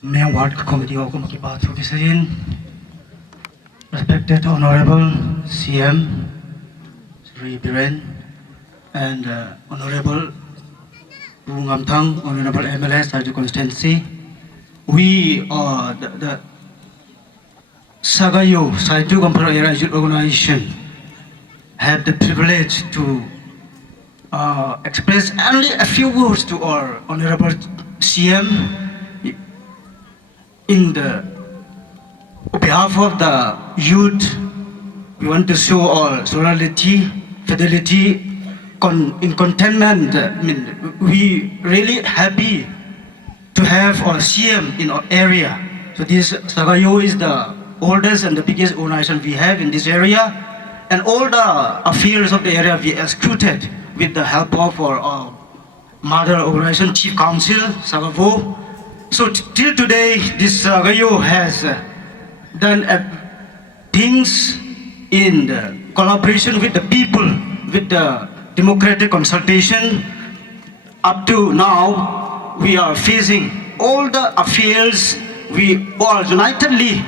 Main Ward Committee of Kumakipat Fukisayin, respected Honorable CM Sri Biren, and Honorable Bungamthang, Honorable MLS Sarju Constituency. We are the Sagayo Sarju Gampara Area Youth Organization have the privilege to express only a few words to our Honorable CM in the behalf of the youth. We want to show our solidarity, fidelity, in contentment. We really happy to have our CM in our area. So this Sagayo is the oldest and the biggest organization we have in this area, and all the affairs of the area we executed with the help of our mother organization, Chief Council, Sagavo. So till today, this Sagayo has done things in the collaboration with the people, with the democratic consultation. Up to now, we are facing all the affairs. We all unitedly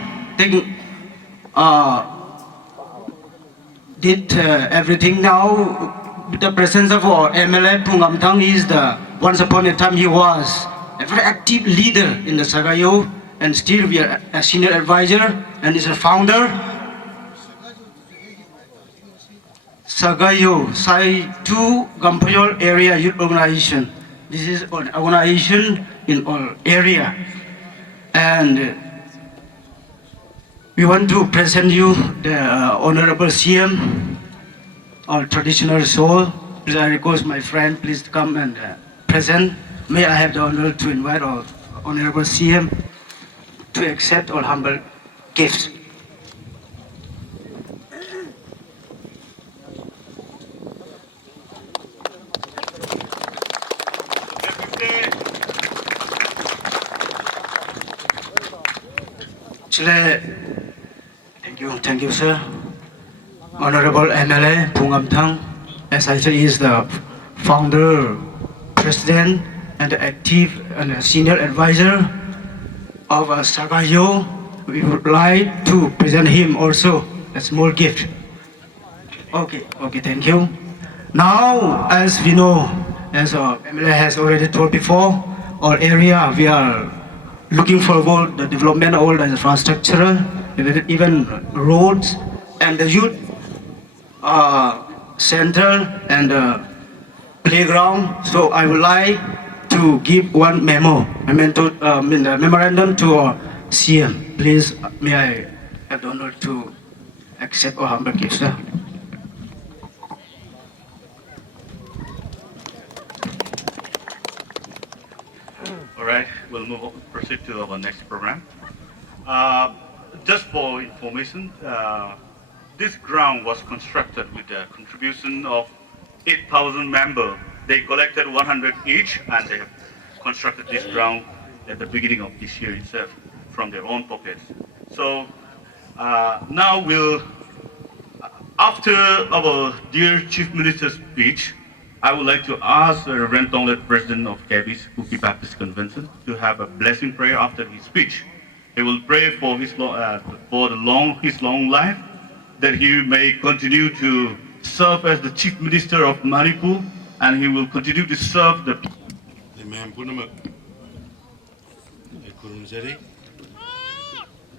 did everything. Now, with the presence of our MLA Bungamthang, is the once upon a time he was a very active leader in the Sagayo, and still we are a senior advisor and is a founder. Sagayo Sai 2 Gampayol Area Youth Organization. This is an organization in our area, and we want to present you the Honorable CM, our traditional soul. Please, I request my friend, please come and present. May I have the honor to invite our Honorable CM to accept our humble gifts. Thank you, sir. Honorable MLA Bungamthang, as I said, is the founder, president, and active and senior advisor of Sagayo. We would like to present him also a small gift. Okay, thank you. Now, as we know, as our MLA has already told before, our area, we are looking forward the development of all the infrastructure, even roads, and the youth center and playground. So I would like to give one memorandum to our CM. Please, may I have the honor to accept our humble gift, sir. All right, we'll proceed to our next program. Just for information, this ground was constructed with the contribution of 8,000 members. They collected 100 each, and they have constructed this ground at the beginning of this year itself from their own pockets. So now after our dear Chief Minister's speech, I would like to ask the Reverend Tonglet, President of KB's Kuki Baptist Convention, to have a blessing prayer after his speech. He will pray for his long life, that he may continue to serve as the Chief Minister of Manipur, and he will continue to serve the people.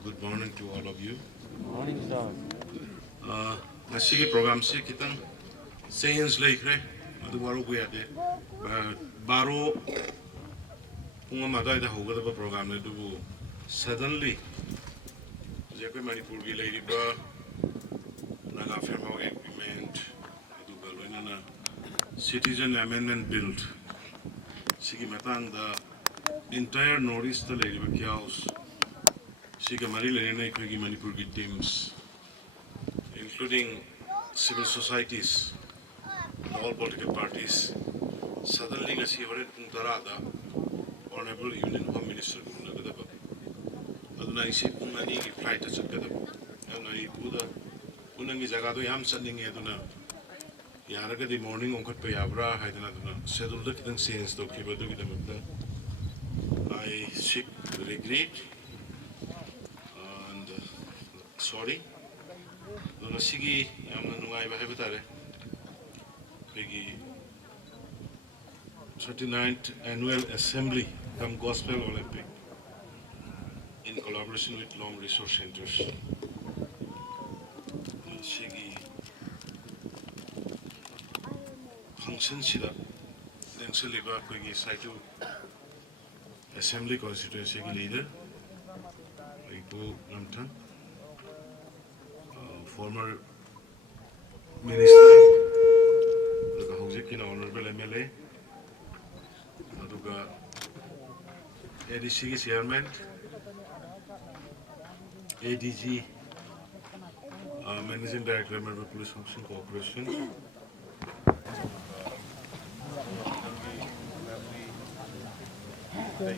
Good morning to all of you. Morning, sir. Nasi program si kitang science lekre adu baru kuya de baru punga madai da hoga da program ne du suddenly je koi Manipur gi lady ba naga framework agreement adu galoina na citizen amendment bill sigi matang da entire northeast the lady ba chaos sigi mari lene koi gi Manipur gi teams including civil societies and all political parties. Suddenly, as he heard Puntarada, Honorable Union Home Minister Gunagadaba, Aduna isi Punani flight at Gadaba, and I Buddha Punangi Zagado Yam sending Yaduna Yaraga the morning on Kotpayabra, Hadanaduna, settled the kitten scenes to Kibadu. I seek very great and sorry. Nung sige ang nungay ba hayo tare. Pegi 39th Annual Assembly come Gospel Olympic in collaboration with Long Resource Centers. Sige function sida Saliba Pegi Saitu Assembly constituency leader Ibu Namtan, former minister, the Hojikina Honorable MLA, Aduga ADC Chairman, ADG, Managing Director, Member Police Function Corporation. I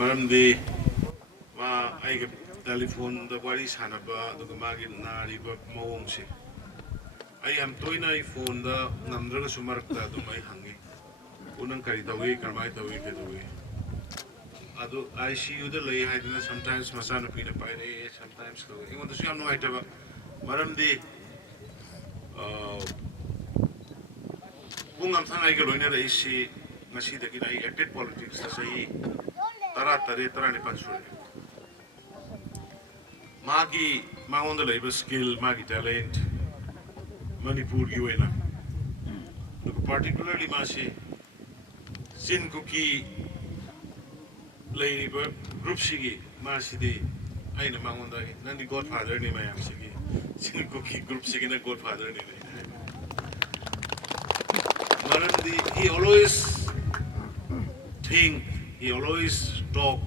Maramdi ma I telephone the wari sanaba the magi nari ba mawongsi. I am toina phone the namdra sumarta do mai hangi. Unang karitawi karmai tawi ketawi. Ado I see you the lay hiding sometimes masana pina paire sometimes go. You want to see I'm no itaba. Maramdi Bungam Sangai Galoina isi Nasi the Gina acted politics to say Tara Nipansuri. Magi Maon the labor skill, Magi talent, Manipur Uena. Particularly Masi Sin Cookie labor group Shigi, Masi the Aina Maon the Nandi Godfather in my Sigi. Sin Cookie group Sigi and Godfather in he always think, he always talk,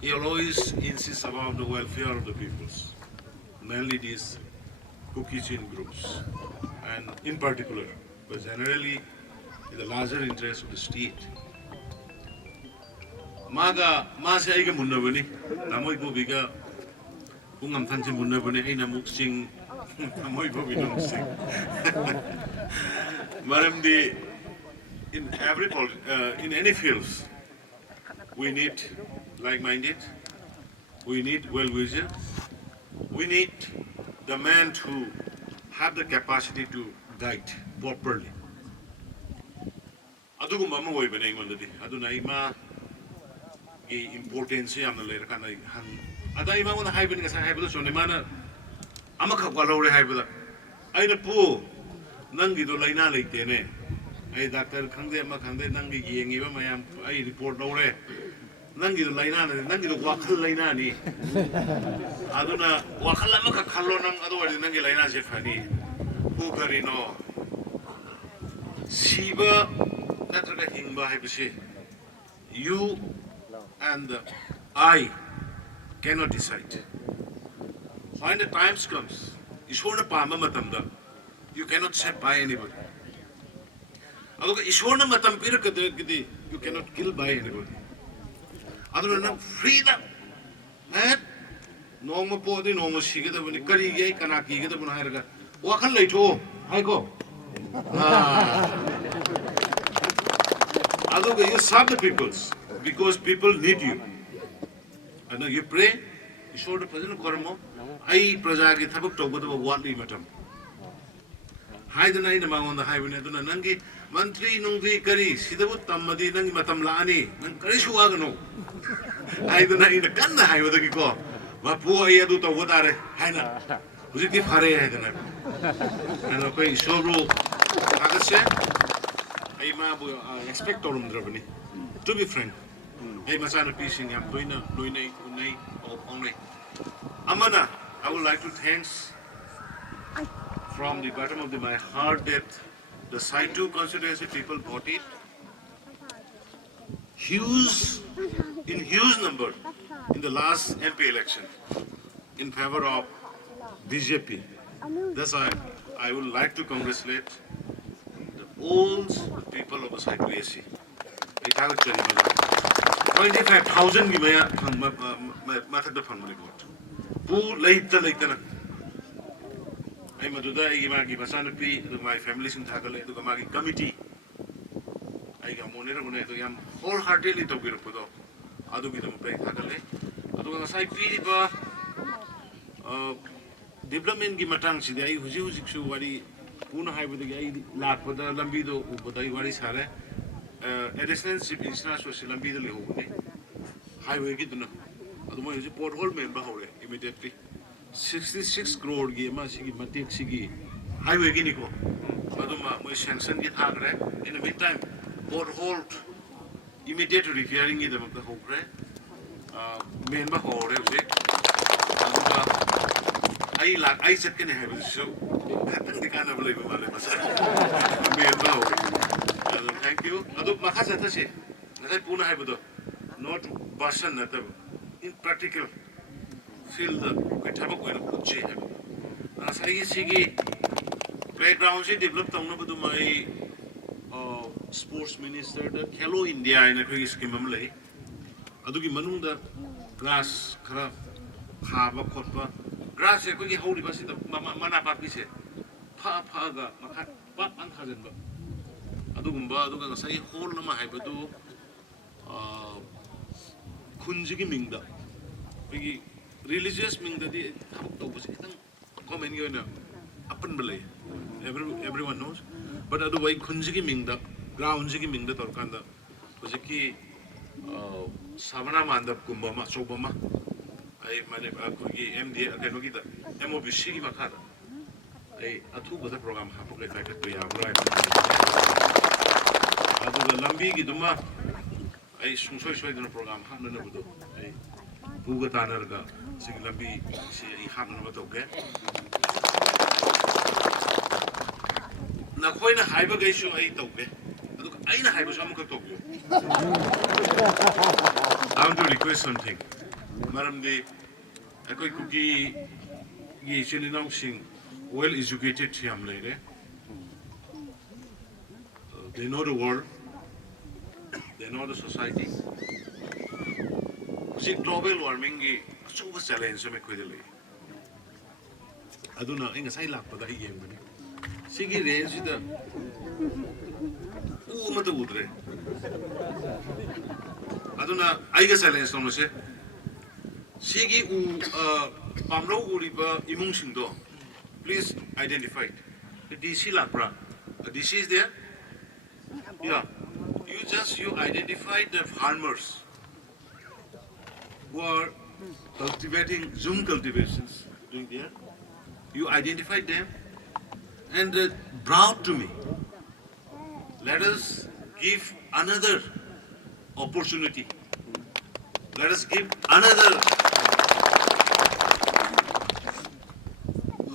he always insists about the welfare of the peoples, mainly these cookie-chain groups, and in particular, but generally in the larger interest of the state. Maga aiga munabani, namoy ko biga kung am tansi munabani ay namuksing namoy ko binuksing. Maramdi, in any fields, we need like-minded, we need well-wisher, we need the man to have the capacity to guide properly. Adugo mama way ba nang mandadi? Adu na ima importance am na lera kana han. Ada ima mo na high ba ni kasi high ba so ni mana ama kakwalaw re high ba? Ay na po. Nangi do laina leite ne ai doctor khangde ma khangde nangi yengi ba mayam ai report dore nangi do laina ne nangi do wakhal laina ni aduna wakhal ma ka khallo nang adu wadi nangi laina se khani ko garino siba natraga hingba hai bisi you and I cannot decide when the times comes ishona pama matamda you cannot say by anybody. You cannot kill by anybody. Other than freedom, man, no more body, no more cigarette, when you carry a kanaki, get up on Haraga. Walk a little, I go. Otherwise, you serve the peoples because people need you. And you pray, you show the President Kormo, I Prajagi Tabuk to whatever what matam. Hide the night on the highway to Nangi, Mantri Nungi Kari, Sidabu Tamadi Nangi Matamlani, and Karishuagano. Hide the night in the Kanda highway the Giko. ꯃꯄꯨ ꯑꯩ ꯑꯗꯨ ꯇꯧꯕ ꯇꯥꯔꯦ ꯍꯥꯏꯅ ꯍꯧꯖꯤꯛꯇꯤ ꯐꯔꯦ ꯍꯥꯏꯗꯅ ꯑꯗꯣ ꯑꯩꯈꯣꯏ ꯏꯁꯣꯔꯕꯨ ꯊꯥꯒꯠꯁꯦ ꯑꯩ ꯃꯥꯕꯨ ꯑꯦꯛꯁꯄꯦꯛ ꯇꯧꯔꯝꯗ꯭ꯔꯕꯅꯤ ꯇꯨ ꯕꯤ ꯐ꯭ꯔꯦꯡ ꯑꯩ ꯃꯆꯥꯅꯨꯄꯤꯁꯤꯡ ꯌꯥꯝ ꯇꯣꯏꯅ ꯂꯣꯏꯅꯩ ꯎꯅꯩ ꯄꯥꯎ ꯐꯥꯎꯅꯩ ꯑꯃꯅ I would like to thanks from the bottom of my heart that the Site 2 constituency people voted huge number in the last MP election in favor of BJP. Thus I would like to congratulate all people of the Site 2 AC. 25,000 की मैं माथक the fund report पू लेता I Madhuda आई मागी मसानपी my family Singh थाकले तो मागी committee आई का मोनेर गुने तो याम wholeheartedly तो बिरु पुदो आदु की तो मुझे थाकले आदु का साइड पीरी बा development की मतंग सिद्धि आई हुजी शु वाली पूर्ण हाई बदल गई लाख बदल लंबी दो बदल वाली सारे additional international लंबी दल हो गई highway की दुना अदु मैं हुजी pothole में बाहर immediately 66 crore की मां सिगी मटेक सिगी highway की निको अदु मैं sanction की था करे in the meantime pothole immediate repairing की दम हो करे main बाहर हुजी आई लाख आई सेट के नहीं है बस खतरनाक दिखाना बोले वाले बस main बाहर thank you अदु माखासे थसे नसाई पूर्ण है बदो not version ना तब in practical field कोई ठबक कोई ना कुछ है नसाई सिगी playground से develop तंग बदो माई sports minister the Hello India इन कोई स्कीम हम ले अदु की मनुंग द grass खरा खाबा खोटबा grass है कोई की होली बस इधर मना पापी से फा गा मखा पाप अंग खाजन बा अदुगुम्बा अदुगा नसाई होल नमा हाइबदु खुंजिगी मिंगदा बिगी रिलीजियस मिंगदा दी थबक तौबसे खितंग कमेंट योना अपन बले everyone knows but अदु वाई खुंजिगी मिंगदा ग्राउंड जिगी मिंगदा तोरकांदा होजिकी सामना मांदब कुंबा मा सोबमा आई माने कोगी एमडी कनोगी दा एमओबीसी की मखादा आई अथु बदा प्रोग्राम हापके ताके तो याबरा अदुगा लंबी की दुमा आई सुंसोय सोयदन प्रोग्राम हामनन बदो आई बुगा तानरगा सिग लंबी से आई हामनन बदोगे ना खोइना हाइबा गैसु आई तोगे अदुगा आइना हाइबा सम ख तोगे I want to request something maramdi akoi kuki ye chilinong sing well educated thiam leire they know the world they know the society si global warming gi super challenge me khoi le aduna inga sai lak pada hi yeng bani sigi range da mata udre aduna aiga challenge no se sigi pamro uriba imung singdo please identify the DC lakra the DC is there yeah you identified the farmers who are cultivating Zoom cultivations doing there you identified them and brought to me let us give another opportunity let us give another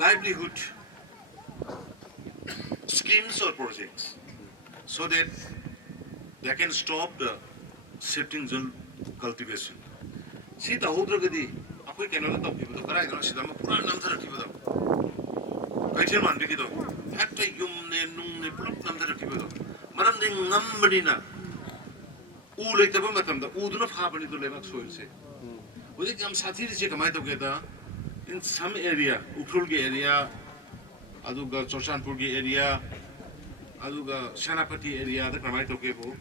livelihood schemes or projects so that they can stop the shifting zone cultivation. See the whole drugadi, apoi cannot talk people. Karai no sidama pura namthar rakhibo da. Kaithel man biki do. Hakta yum ne nung ne puluk namthar rakhibo do. Maram ding ngambani na. U leitaba matam da u duna phabani do lebak soil se. Odi kam sathi se kamai to geda in some area, Ukrulgi area, aduga Chochanpurgi area, aduga Shanapati area, the Kramai Tokebo.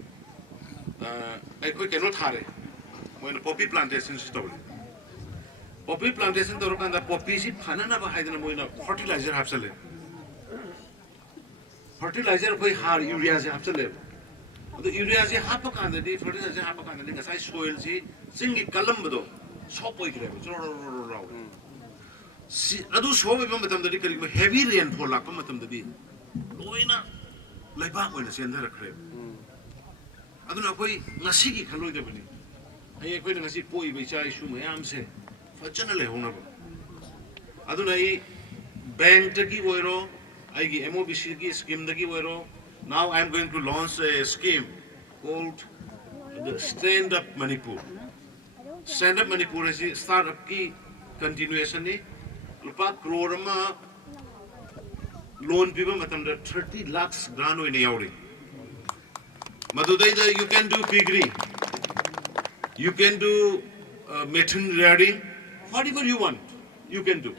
I cannot hurry when the poppy plantation story. Poppy plantation, the Rokan, the poppy, Hanana Hydra, fertilizer absolute. Fertilizer by hard urea absolute. The urea is a hapakan, the fertilizer hapakan, the size soil, singing Kalambado. shop boy kare si adu shop ba matam da kari heavy rainfall lakpa matam da di loina laiba oina sendar kare aduna koi ngasi ki khaloi da bani ai koi ngasi poi bai chai shu mayam se fajana le hona ba aduna ai bank ta ki oiro ai gi MOBC ki scheme da ki oiro now I am going to launch a scheme called the Stand Up Manipur. Stand Up Manipur is a startup ki continuation ni lupa crore ma loan piba matam da 30 lakhs grant oina yauri madudai da you can do piggery, you can do mutton rearing, whatever you want you can do.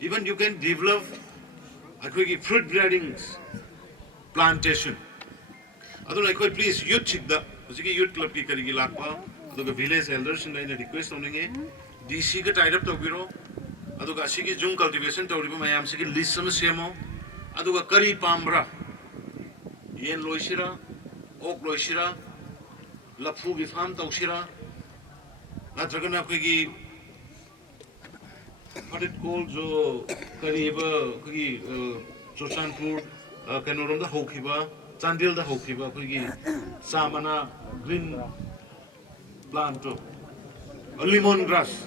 Even you can develop a fruit breeding plantation. Aduna koi please youth chikda usiki youth club ki karigi lakpa aduga village elders in line request onenge DC ka tied up tobiro aduga asigi jung cultivation tawriba mayam sigi list sam semo aduga kari pambra yen loisira ok loisira lapfu gi farm tawsira natragana koi what it called jo kariba koi Chochanpur kanorom da hokiba Chandel da hokiba koi samana green plant to lemon grass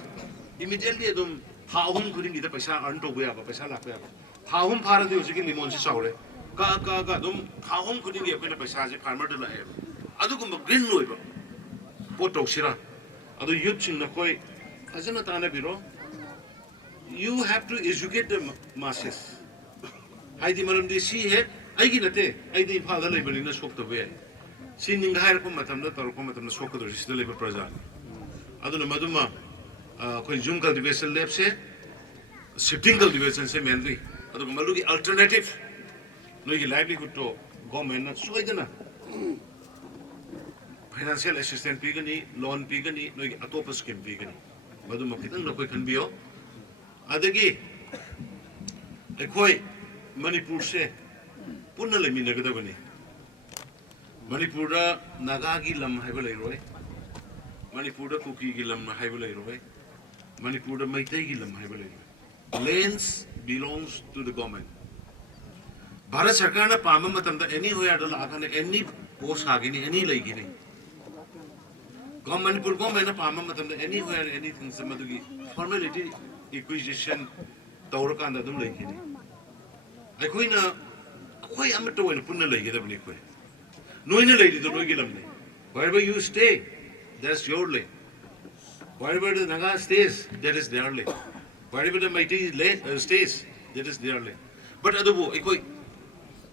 immediately adum haum kuding ida paisa earn to goya ba paisa lakya ba haum phara de usiki lemon se saure ka dum haum kuding ye koi paisa je farmer da la e adu kum green loi ba poto sira adu youth sing na koi ajana ta na biro you have to educate the masses. Haidi maram di si he aigi nate aidi phada lai bani na sok to be si ning hair ko matam da tor ko matam na sok to ris de le praja aduna maduma koi jung cultivation lab se shifting cultivation se mainly adu malu ki alternative no ki livelihood to government na soidana financial assistance pigani loan pigani no ki atop scheme pigani maduma kitang na koi kan biyo adagi ekoi Manipur se punna le min lagada bani Manipur da naga gi lam haiba lai roi Manipur da kuki gi lam haiba lai roi Manipur da maitai gi lam haiba lai roi lands belongs to the government Bharat Sarkar na pama matam da any hoya da la kana any post agini any lai gini Manipur government na pama matam da any hoya anything samadugi formality acquisition tawra kan da dum lai gini Akoina koi amato in punna lay get up liquid. No in a lady the regular. Wherever you stay, that's your lane. Wherever the Naga stays, that is their lane. Wherever the mighty stays, that is their lane. But Adubo, Ekoi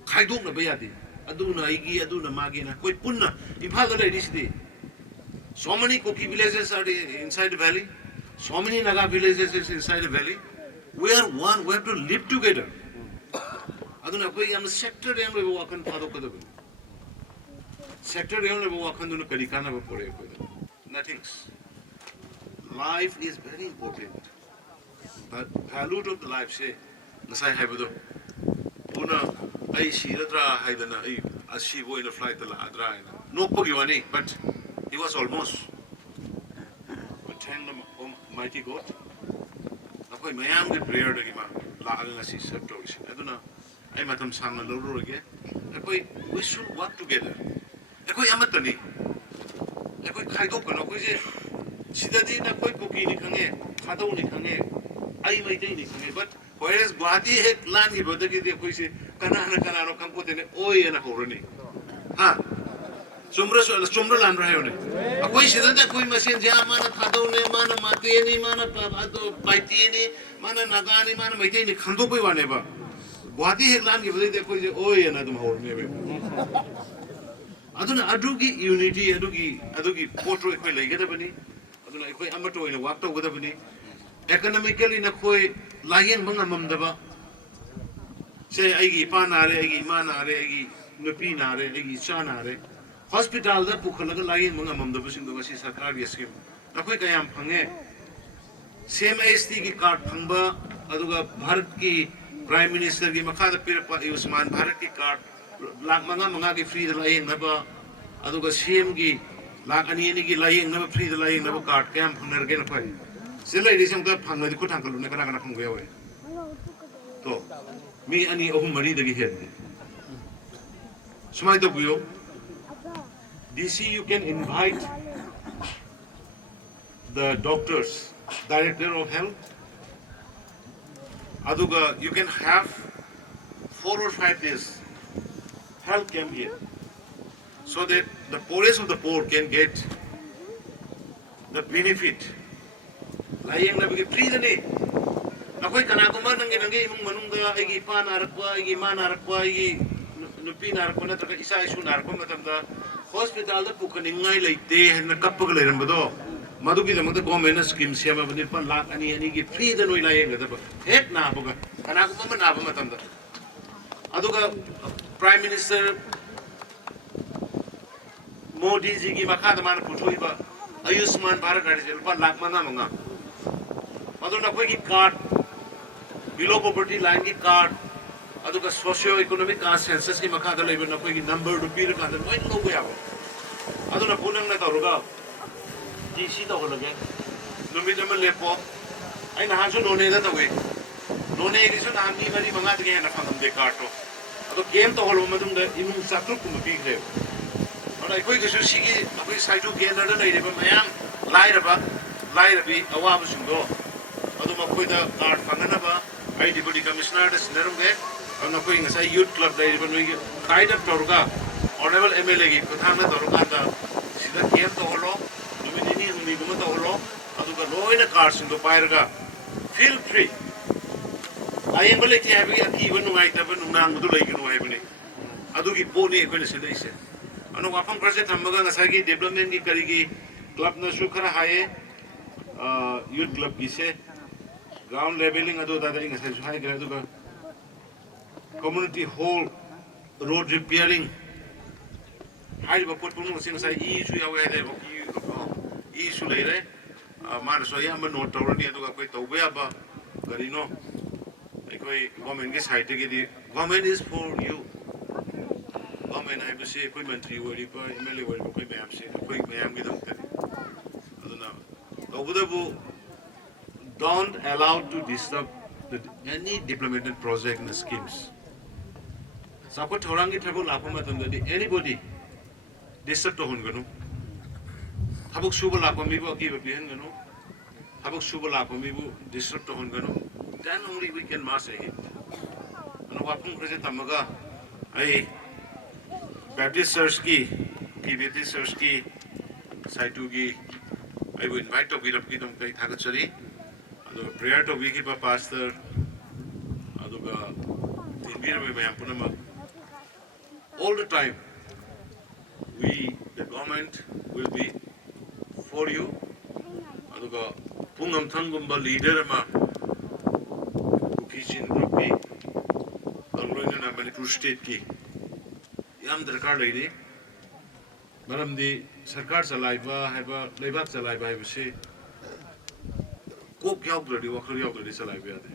Kaiduna Bayati, Aduna Igi, Aduna Magina, Koi Punna, Impala ladies day. So many Koki villages are inside the valley, so many Naga villages is inside the valley. We are one, we have to live together. Aduna koi am sector em le wakan phado kadu sector em le wakan dunu kadikana ba pore koi nothing life is very important but value of the life se nasai haibado una ai shiradra haidana ai ashi go in a flight la adra no pogi wani but he was almost but thank the mighty God akoi mayam ge prayer de ma la ala si sector aduna I matam sang na loro again. We should work together. Ekoi amatani. Ekoi kaido kono koi je sidadi na koi koki ni khange, khadau ni khange, ai mai dei ni khange. But whereas Guwahati ek land ki boda ki koi se kana no kamko tene oi na horoni. Ha. Sumra land rahe one. Koi sidada koi machine ja mana khadau ne mana mate ni mana pado paiti ni mana nagani mana mai dei ni khando koi wane ba. Guwahati hek land ki bade koi je oi na tum hor ne be aduna adugi unity adugi potro koi lai gada bani aduna koi amato ina wak to gada bani economically na koi layen banga mamdaba se aigi pa na re aigi ma na re aigi nupi na re aigi cha na re hospital da pukhalaga layen banga mamdaba sing do si sarkar bi scheme na koi kayam phange same ST ki card phangba aduga bharat ki Prime Minister ki makada pir pa Ayushman Bharat ki card lakh manga ki free laying naba aduga CM ki lakh ani ki laying naba free laying naba card kayam phanar gen phai Sila ini sih kita panggil ikut tangkal lunak kana kana panggil awal. Tuh, mi ani ohum mari dagi head. Semua itu buyo. DC you can invite the doctors, director of health. Aduga you can have 4 or 5 days health camp here, so that the poorest of the poor can get the benefit. Layang na bigay free na ni. Ako'y kanaguma nangi imong manungga igi pa narakwa igi manarakwa igi nupi narakwa na taka isa isu narakwa matamda hospital da pukaningay laite na kapag layran ba do. Madugi na magda government na scheme siya mabanil pan lak ani igi free da noy layang na ba. Het na ba kanaguma man na ba matamda. Aduga Prime Minister Modi ji ki makada man puthoi ba Ayushman Bharat card je rupa lakh mana manga maduna koi ki card below poverty line ki card aduga socio economic caste census ki makada lebe na koi ki number rupi ra kada noi lo ya aduna punang na taruga GC to lage numbi jamal lepo ai na hasu done da tawe done ki su nam ni mari manga de na phangam de card to adu game to holo madum da imung satruk kum bi gre I quick as you see, we say to get another native man, Lyrabi, a Wabasundo. Adumakuida, Art Fanganaba, I deputy commissioner, the Sneruge, and a say youth club, they even we kind of Torga, honorable MLA, Kutama Torgata, Sida Kiam Tolo, Lumini, Miguma Tolo, Aduka no in a cars into Pyraga. Feel free. I am like having a key when I have a Nangu like no happening. Aduki pony, when they say. Ano wapang project hamaga ngasagi development ki karigi club na shukara haye youth club gise ground leveling ado dada ngasai su haye gradu community hall road repairing haye ba pot punu sing sai issue yawe de issue leire mar so ya man note tawni ado koi tawbe aba garino koi government ki side ki di government is for you. Government I say koi mantri wari pa MLA wari pa koi ma'am se koi ma'am ki dangte aduna obudabu don't allow to disturb any development project and schemes. Sako thorangi thabo lakho matamda di anybody disturb to hun ganu habuk suba lakho mi bo ki ba bihan ganu habuk suba lakho mi bo disturb to hun ganu then only we can mass it anu wapung project tamaga ai Baptist Church ki Baptist Church ki saitu ki I will invite to be up ki tum kai thagat chari adu prayer to be ki pa pastor adu ga tinbir me mayam punama all the time we the government will be for you adu ga pungam thangum ba leader ma ukichin group ki angloina na Manipur state ki yam darkar leide maram di sarkar chalaiba haiba leibak chalaiba haiba se kok yauk dradi wakhar yauk dradi chalaiba ade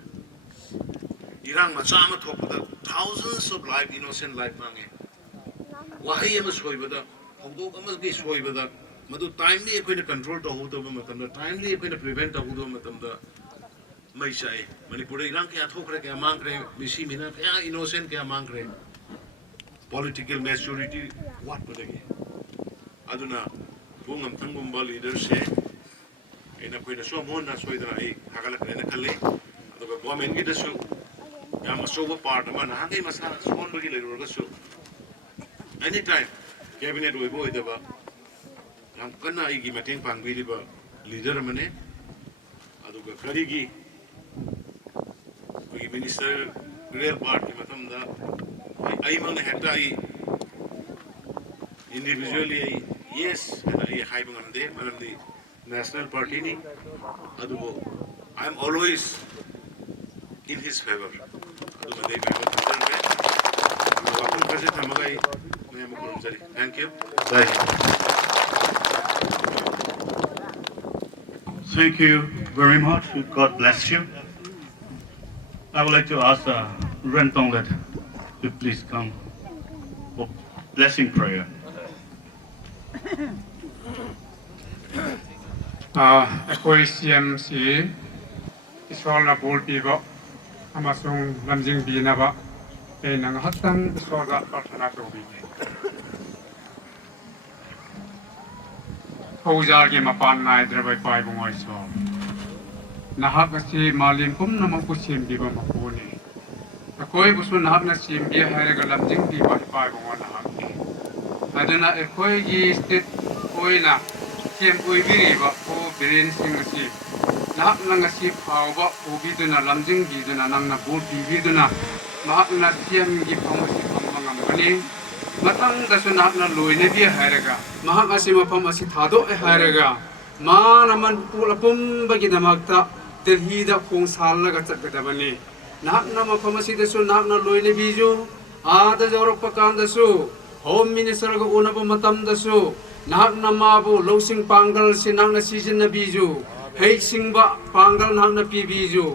irang macha ma thokda thousands of life innocent life mange wahai ama soibada hogdok ama gi soibada madu timely ekoina control to hodo matamda timely ekoina prevent to hodo matamda mai sai manipur irang kya thokre kya mangre misi mina kya innocent kya mangre political maturity what bodagi aduna bungam thangum ba leader se ina koina so mon na soidra ai hagala kene khalle aduga government gi dasu yam soba part ma na ngai masa son bagi le ro gasu anytime cabinet we boy deba yam kana ai gi mateng pang bi ba leader mane aduga karigi ko minister real part ki matam da I man heta I individually yes I have on the national party ni adubo I am always in his favor adubo dei ba apun kaje thamagai मैं मुकुंद जरी thank you bye Thank you very much. God bless you. I would like to ask Ren Tonglet to please come for blessing prayer. ꯑꯩꯈꯣꯏ CMC ꯏꯁꯣꯔꯅ ꯕꯣꯔ ꯄꯤꯕ ꯑꯃꯁꯨꯡ ꯂꯝꯖꯤꯡꯕꯤꯅꯕ ꯑꯩꯅ ꯉꯥꯏꯍꯥꯛꯇꯪ ꯏꯁꯣꯔꯗ ꯄ꯭ꯔꯥꯊꯅꯥ ꯇꯧꯕꯤꯒꯦ ꯊꯧꯖꯥꯜꯒꯤ ꯃꯄꯥꯟ ꯅꯥꯏꯗ꯭ꯔꯕ ꯏꯄꯥ ꯏꯕꯨꯡꯉꯣ ꯏꯁꯣꯔ ꯅꯍꯥꯛ ꯑꯁꯤ ꯃꯥꯂꯦꯝ ꯄꯨꯝꯅꯃꯛꯄꯨ ꯁꯦꯝꯕꯤꯕ ꯃꯄꯨꯅꯤ ꯑꯩꯈꯣꯏꯕꯨꯁꯨ ꯅꯍꯥꯛꯅ ꯁꯦꯝꯒꯦ ꯍꯥꯏꯔꯒ ꯂꯝꯖꯤꯡꯕꯤꯕ ꯏꯄꯥ ꯏꯕꯨꯡꯉꯣ ꯅꯍꯥꯛꯅꯤ ꯑꯗꯨꯅ ꯑꯩꯈꯣꯏꯒꯤ ꯁ꯭ꯇꯦꯠ ꯑꯣꯏꯅ ꯁꯦꯝ ꯑꯣꯏꯕꯤꯔꯤꯕ ꯕꯤꯔꯦꯟꯁꯤꯡ ꯑꯁꯤ ꯅꯍꯥꯛꯅ ꯉꯁꯤ ꯐꯥꯎꯕ ꯎꯕꯤꯗꯨꯅ ꯂꯝꯖꯤꯡꯕꯤꯗꯨꯅ ꯅꯪꯅ ꯕꯣꯔ ꯄꯤꯕꯤꯗꯨꯅ ꯃꯍꯥꯛꯅ CMꯒꯤ ꯐꯝ ꯑꯁꯤ ꯐꯝꯕ ꯉꯝꯒꯅꯤ ꯃꯊꯪꯗꯁꯨ ꯅꯍꯥꯛꯅ ꯂꯣꯏꯅꯕꯤ ꯍꯥꯏꯔꯒ ꯃꯍꯥꯛ ꯑꯁꯤ ꯃꯐꯝ ꯑꯁꯤ ꯊꯥꯗꯣꯛꯑꯦ ꯍꯥꯏꯔꯒ ꯃꯥꯅ ꯃꯅꯤꯄꯨꯔ ꯑꯄꯨꯟꯕꯒꯤꯗꯃꯛꯇ ꯗꯦꯜꯍꯤꯗ ꯈꯣꯡ ꯁꯥꯜꯂꯒ ꯆꯠꯀꯗꯕꯅꯤ ꯅꯍꯥꯛꯅ ꯃꯐꯝ ꯑꯁꯤꯗꯁꯨ ꯅꯍꯥꯛꯅ ꯂꯣꯏꯅꯕꯤꯌꯨ ꯑꯥꯗ ꯌꯧꯔꯛꯄ ꯀꯥꯟꯗꯁꯨ ꯍꯣꯝ ꯃꯤꯅꯤꯁꯇꯔꯒ ꯎꯅꯕ ꯃꯇꯝꯗꯁꯨ ꯅꯍꯥꯛꯅ ꯃꯥꯕꯨ ꯂꯧꯁꯤꯡ ꯄꯥꯡꯒꯜꯁꯤ ꯅꯍꯥꯛꯅ ꯁꯤꯖꯤꯟꯅꯕꯤꯌꯨ ꯍꯩꯁꯤꯡꯕ ꯄꯥꯡꯒꯜ ꯅꯍꯥꯛꯅ ꯄꯤꯕꯤꯌꯨ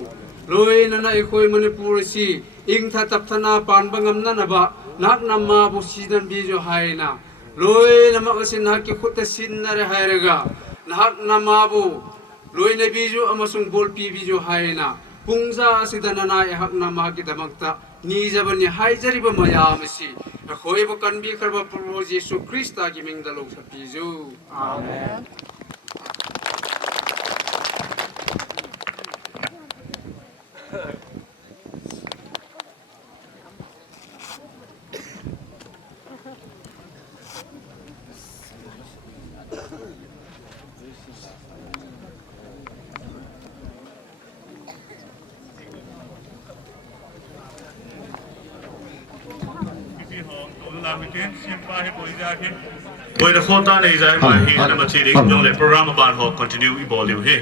ꯂꯣꯏꯅꯅ ꯑꯩꯈꯣꯏ ꯃꯅꯤꯄꯨꯔ ꯑꯁꯤ ꯏꯪꯊ ꯇꯞꯊꯅ ꯄꯥꯟꯕ ꯉꯝꯅꯅꯕ ꯅꯍꯥꯛꯅ ꯃꯥꯕꯨ ꯁꯤꯖꯤꯟꯅꯕꯤꯌꯨ ꯍꯥꯏꯅ ꯂꯣꯏꯅꯃꯛ ꯑꯁꯤ ꯅꯍꯥꯛꯀꯤ ꯈꯨꯠꯇ ꯁꯤꯟꯅꯔꯦ ꯍꯥꯏꯔꯒ ꯅꯍꯥꯛꯅ ꯃꯥꯕꯨ ꯂꯣꯏꯅꯕꯤꯌꯨ ꯑꯃꯁꯨꯡ ꯕꯣꯔ ꯄꯤꯕꯤꯌꯨ ꯍꯥꯏꯅ ꯄꯨꯡꯖꯥ ꯑꯁꯤꯗ ꯅꯅꯥ ꯑꯩꯍꯥꯛꯅ ꯃꯍꯥꯛꯀꯤꯗꯃꯛꯇ ꯅꯤꯖꯕꯅꯤ ꯍꯥꯏꯖꯔꯤꯕ ꯃꯌꯥꯝ ꯑꯁꯤ ꯑꯩꯈꯣꯏꯕꯨ ꯀꯟꯕꯤꯈ꯭ꯔꯕ ꯄ꯭ꯔꯚꯨ ꯌꯤꯁꯨ ꯈ꯭ꯔꯤꯁꯇꯒꯤ ꯃꯤꯡꯗ ꯂꯧꯁꯤꯟꯕꯤꯌꯨ ꯑꯥꯃꯦꯟ Tôi đã khôn ta này giải mà khi nằm chỉ định dùng lại program mà bạn họ continue đi bỏ liều hết.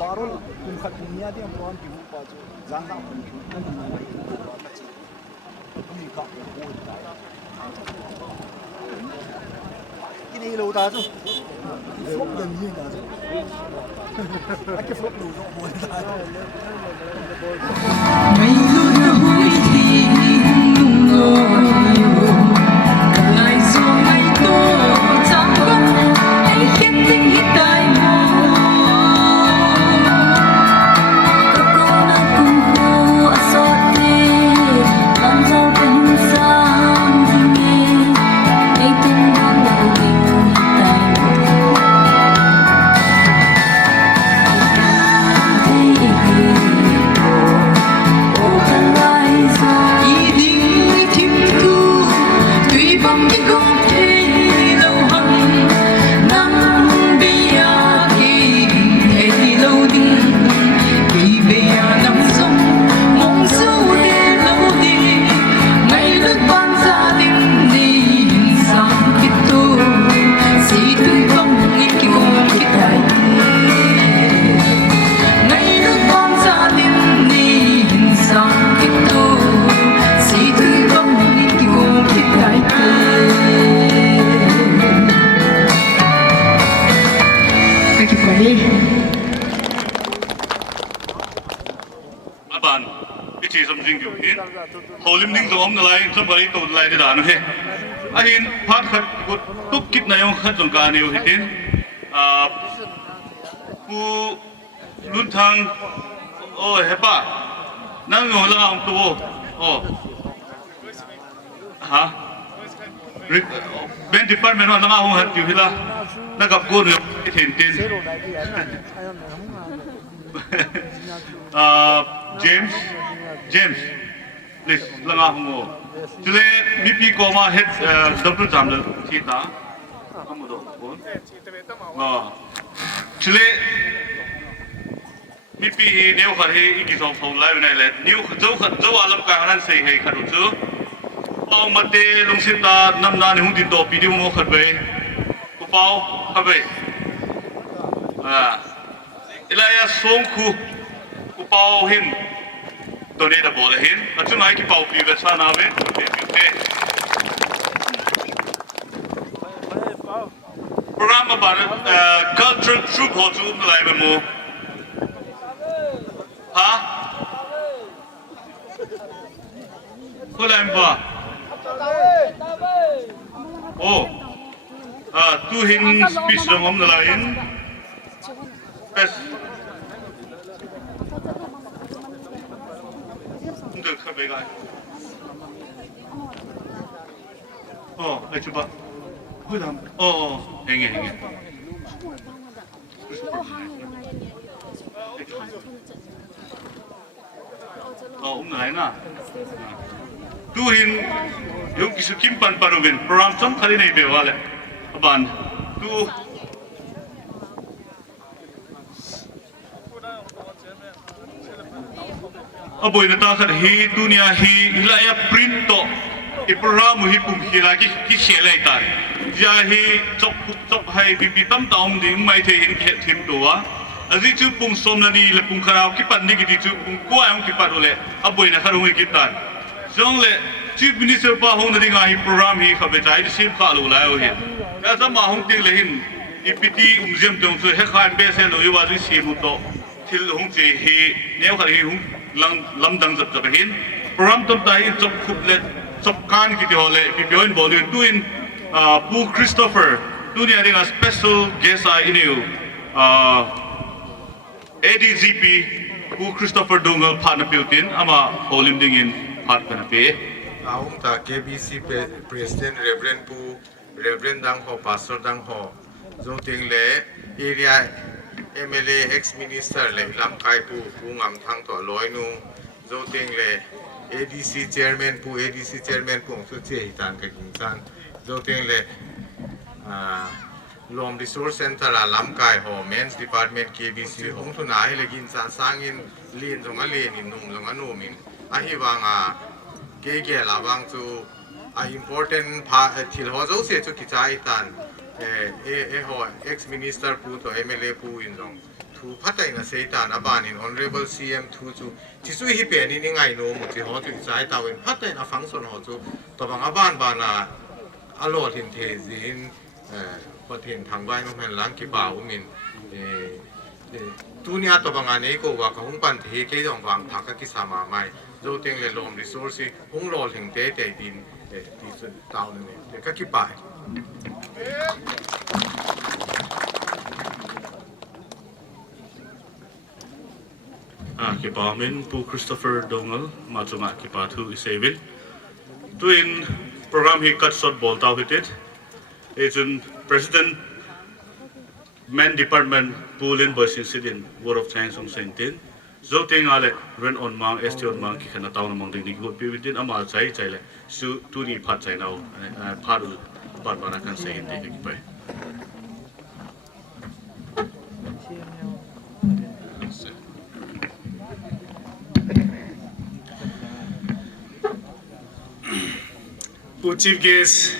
Parol kung katunya dia bukan pihu baju jangan pun kan mana itu buat kecil ini kak ini lâu ta chứ flop gần như ta chứ anh cái flop lâu rồi buồn ta Holim ning zom na lai zum bari to lai da no he ahin phat khat gut tuk kit na yong khat jong ka ne hitin pu lun thang o hepa nang ngo la ang tu o ha ben department la nga hong hat yu hila na gap go no tin tin James please, lang ako mo. Chile BP Koma head Dr. Jamdal Chita Amudo Chile BP New Hari Ikisong Home Live Night New Joe Alam Karan say hey Karutu Pao Mate Lungsita Namna Hung Dindo Pidu Mo Kadway Pao Habe Ilaya Songku Pao Hin Donate a ball hin Tonight Pao Pivasa Nave Program about cultural troop hotu live mo ha Kulam ba Oh tu hin speech dong om lain best Untuk kebaikan Oh ai coba Oh, henge. Oh, lain na. Tuhin yung kisukimpan parumin. Program sam kali na ibewale. Aban. Tu. Aboy na takad hi dunia hi ilaya printo. Iprogramu hi pum hilagi ki shelaitan. Jahi chok hai bibitam taum ding mai the hin thim tua azi chu pum somnani le pum kharau ki pandi ki chu pum ko ayong ki parole aboi na kharu ki tan jong le chief minister pa hong na dinga hi program hi khabe chai sim kha lu la yo hin ya sa ma hong ting le hin ipiti umjem jong chu he khan be se lo yo wa zi sim to thil hong che hi neu khar hi hong lam dang zap zap hin program tom tai chok khup le chok kan ki ti hole bi byoin bolin tuin Pu Christopher, dunia dengan special guest ini ADGP Pu Christopher Dungal partner piutin ama holim dingin partner pe. Aung ta KBC President Reverend Pu Reverend Dang Ho Pastor Dang Ho zo ting le area MLA ex minister le lam kai pu ngam thang to loi nu zo ting le ADC chairman pu su che hitan ka king san zo ting le Lom Resource Center a lam kai ho Men's Department KBC ong tu na le gin san sangin lin jong a le ni num jong a nu min a hi wang a ke la wang chu a important pha thil ho zo se chu ki chai tan ho ex minister pu to MLA pu in jong thu phatai na sei tan aban in honorable CM thu chu chi su hi pe ni ngai no mu chi ho chu chai ta wen phatai na function ho chu to bang aban ba na a lo thin the zinพอเห็นทางบ้านน้องแผ่นล้างกี่บ่าวมินตู้นี้ตัวบางอันนี้ก็ว่าเขาหุ้งปันเทเกยองวางผักกิสามาไม่โจเต็งเลยลมรีซอร์ซีหุ้งรอถึงเตะใจดินที่สุดดาวนึงเด็กก็กี่บ่ายกี่บ่าวมินปูคริสโตเฟอร์ดงลมาจุมากี่บ่าวทูอิเซวินตัวอินโปรแกรมฮิกัดสดบอลตาวฮิตต์Agent President Man Department Pulin Boysin Sidin Word of Science on Saintin Zoting Ale Ren on Mang ST on Mang Kikana Town among the good Pivitin Amal Chai Chile Su Tuni Pat Chai now Padul Barbara can say in the Hikpay. Chief Guest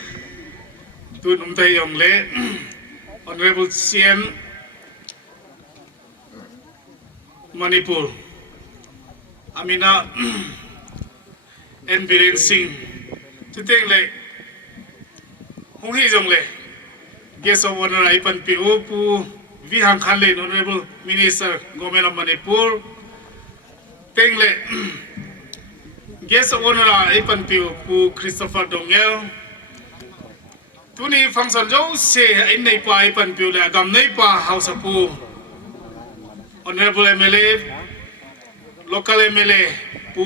Tun Umtai Yongle, Honorable CM Manipur, Amina and Biren Singh, to take like Hong Hee Jongle, Guest of Honor Ipan Pu, Vihang Khalin, Honorable Minister Government of Manipur, take like Guest of Honor Ipan Pu Christopher Dongel. Tuni function jo se in nei pa ipan piu le gam nei pa house pu honorable MLA local MLA pu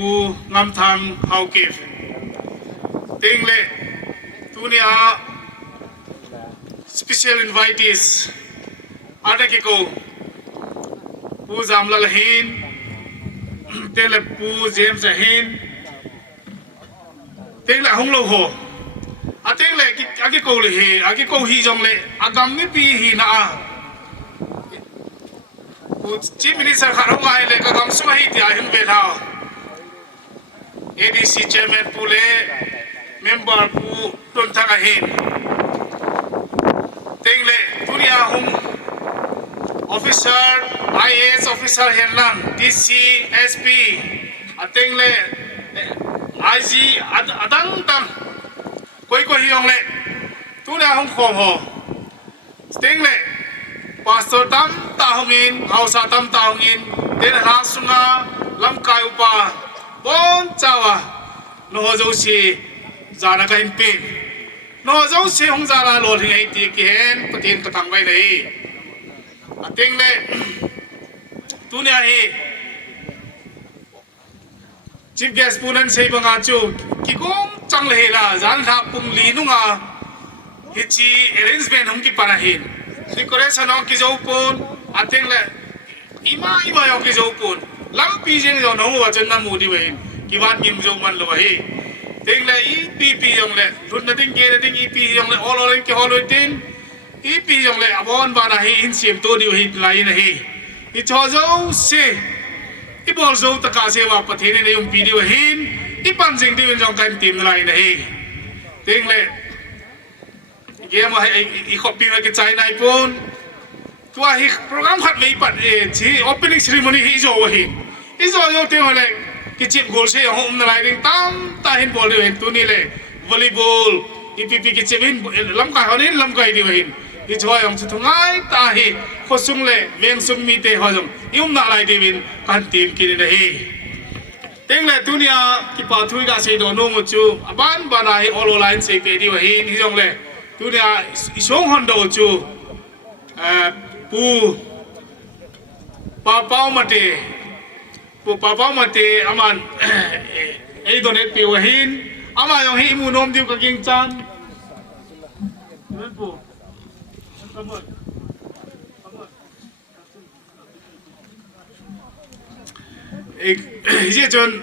ngam thang how kif ting le tuni a special invitees ada ke ko pu zamlal hin tele pu James hin tiếng lại không lâu hồ tiếng lại cái câu là hề cái câu hi dòng lệ gam mi pi hi na Chief Minister khát không ai lệ cái gam sung hi thì ai không biết nào ADC Chairman Pule Member Pu Tuân Thang Ahin tiếng lệ dunia hung Officer IAS Officer hiền lang DC SP tiếng lệ IG adang tam quay quay hiong lệ tu na hong khom ho tiếng lệ pastor tam ta hong in hausa tam ta hong in den ha sunga lam kai upa bon chawa no zo si zana ka in pin no zo si hong zala lo thing ai ti ki hen patin ka thang vai nei tiếng lệ tu na hi Chief guest punan say mga chu kikong chang lehe la zan tha pung li nunga hichi arrangement hum ki panahin decoration ong ki zo pun ating le ima yo ki zo pun lampi jeng zo no wa chen na mu di wein ki wat ngim zo man lo hi ting le EPP yong le run na ding ge na ding EP yong le all ki holoi tin EP yong le abon ba na hi in sim to di hi lai na hi I cho zo se I bol zo ta ka se wa pathene ne yung video hin I pan jing di jong kan tim lai na hi ting le ge ma I copy ma ke chai nai pon tua hi program khat vei pat e chi opening ceremony hi zo hi I zo yo te le ki chip gol se hom na lai ding tam ta hin bol de tu ni le volleyball IPP ki chip hin lam ka honin lam kai di hin I cho yong chu ngai ta hi kho sung le meng sung mi te ho jong yum na lai di win kan tim ki ni hi teng le dunia ki pa thui ga se do no mu chu aban ba na hi all line se te di hi ni jong le dunia I song hon do chu pu pa pau ma te aman ei donate pi wa hin ama yong hi mu nom diu ka ging chan pu 이제 전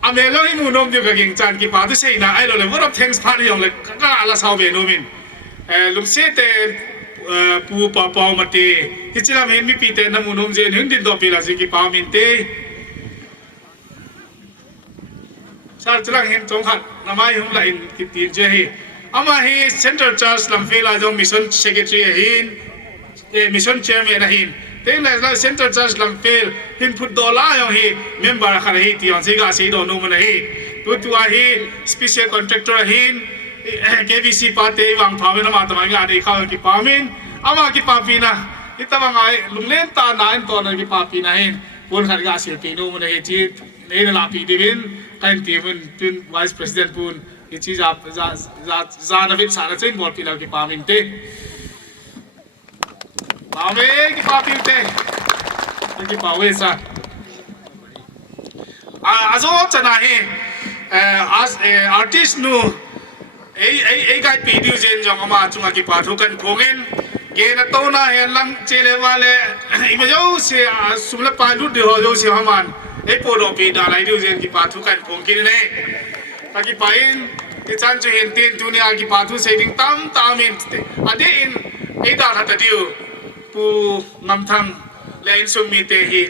아메로 이무 놈들 가긴 짠기 봐도 세이나 아이로래 what of thanks party 용 까 알아 사오베 노민 lum세 때 부파파오 마테 이치라 멘미 피테 나무 놈제 흔딘 도피라지 기 파민테 살트랑 헨 종한 나마이 홈라인 기틴 제히 아마 히 센트럴 처치 람페라 종 미션 세크레터리 힌 미션 체어맨 힌 Tiếng là Central Church làm fail hin put dollar yong hi member khana hi ti on siga sei do no man hi tu hi special contractor hin KBC pate wang phawe na ma tamai ga de khaw ki pamin ama ki papina itama ngai lunglen ta nain to na ki papina hin pun khar ga sei ti no man hi chi ne la pi divin kan ti mun tun vice president pun ki chi za na vin sa na chen bol pi la ki pamin te Pame ki papi te, ki pawe sa. Azo chana he, as artist nu, guy video jen jong ama chunga ki pathu kan phongin, ge na to na he lang chele wale, imajo se sumla palu de ho jo se haman, podo pi da lai du jen ki pathu kan phongin ne, ta ki pain ki chan chu hen tin dunia ki pathu saving tam tamin te, ade in da tha diu. pu ngam thang lein sum mi te hi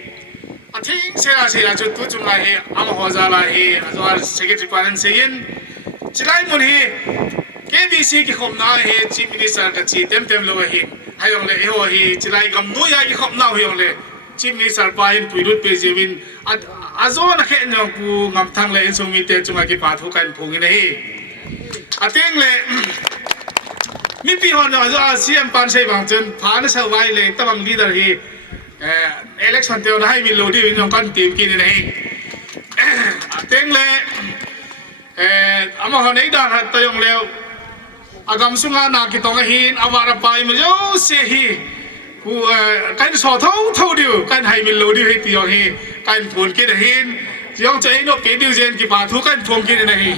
athing se la chu tu chung la hi am ho za la hi azwar secretary paran se yin chilai mun hi KBC ki khom na hi chief minister ka chi tem lo hi hayong le ho hi chilai gam no ya ki khom na huyong le chief minister pa in puidut pe jewin azo na khe nyong pu ngam thang lein sum mi te chung ki pa thu kan phung ni hi ating le mi pi hon na CM pan sei bang chen phan sa wai le tabang leader hi election te na hai mi lo di nyong kan tim ki ni nei teng le ama hon ei da ha ta yong leo agam sunga na ki tong hin awara pai ma yo se hi ku kan so thau diu kan hai mi lo di hi ti yong hi kan phun ki da hin yong che no pe diu jen ki pa thu kan phung ki ni nei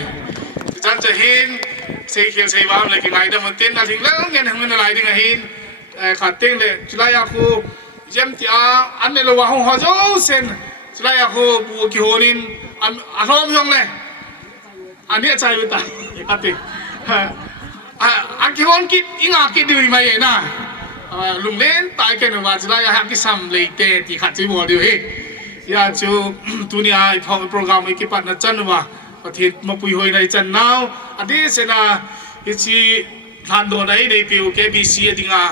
chan che hin sei khiel sei wam le ki ngai da mon tin na thing lang ngen hang na lai ding a hin kha teng le chulai a khu jem ti a an le lo wa hong ho jo sen chulai a khu bu ki honin a rom yong le อันนี้ใจไปตายอันติอันที่วันกิดอิงอากิดดูมาเองนะลุงเล่นตายกันว่าจะได้ฮักที่ซ้ำเลยเตะที่ขัดจีบัวดูเฮ้ยาจูตัวนี้ไอ้พอโปรแกรมไอ้กิปัดนั่นจันว่าประเทศมาปุยหอยในจันนาวอันนี้เสนาฮิชีทันโดนไอ้ในปีโอเคบีซีดิงา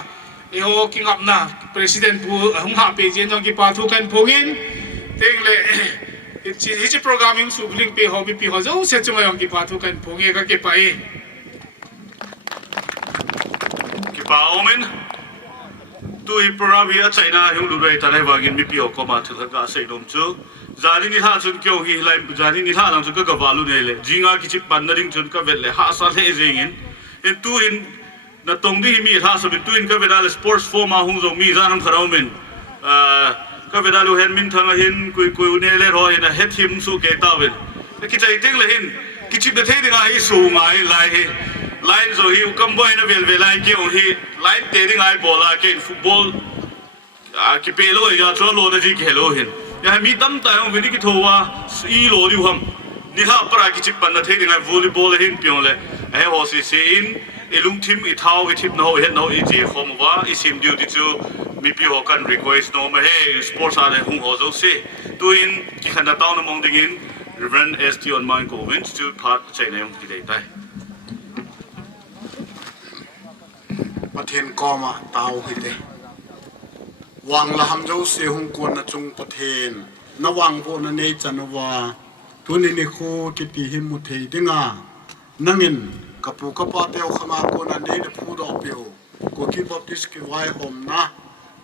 เอโอกิงอับนะประธานผู้หงหาเปเจนจงกิปัดทุกันพงินเต็งเลยฮิชีโปรแกรมยิ่งสูบลิงปีหอบปีหอบเจ้าเสียจงยังกิปัดทุกันพงินก็กิปัดกิปัดโอเมนตัวอีโปรแกรมที่ใช้น่าหิวดูเลยแต่ในวันนี้มีปีออกมาถึงกับเสียดมจูจารีนิท่าจนเกี่ยวกับไลน์จารีนิท่าหลังจากก็วาลุเนี่ยเลยจิงอาคิดปันนั่งจนก็เวลเลยหาสาเหตุเองเอ็นตัวอินนั่นตรงที่มีท่าสบิตัวอินก็เวลาสปอร์ตฟอร์มาหุ่นจงมีจานขราวมินก็เวลาเราเห็นมินทางเห็นคุยเนี่ยเลยรอเห็นเฮ็ดทีมสู้เกต้าเวนคิดใจจริงเลยเห็นคิดจิตเท่ดีง่ายสู้ง่ายไลน์โซฮิวคัมบอยนั่นเวลไลน์เกี่ยวฮิไลน์เตะดีง่ายบอลเกนฟุตบอลคิดเปโลอย่าชอบโลดจีเกโลเห็นยังมีตั้มแต่ยังวินิกิโทว่าอีโลดิวฮัมนี่ถ้าปรากฏจิปันนั่นเท่ยังไงวอลเลย์บอลเห็นเปียงเลยไอ้หัวสีเสียนไอ้ลุงทีมไอ้เท้าไอ้ทีมน้องเห็นน้องไอ้เจ้าขโมว่าไอ้ซิมดิวดิจูมีพี่หัวกันรีเควสน้องมาให้สปอร์ตอะไรหุ่งหัวเจ้าเสียตัวอินที่ขนาดเต้าน้ำมองดิ่งReverend S.T. on mine go wins to part ใช่ไหมที่ได้ ประเทศกอมาเตาให้เตวังละหำเจ้าเสียหงกวนจุงประเทศนวังพวกนั้นเอจันวาทุนินิโคกิติหิมุเทดิงานังอินกับปูกับปาเตียวขมากวนนั้นเอพูดออกเปียวกูคิดว่าดิสกิไวหอมนะ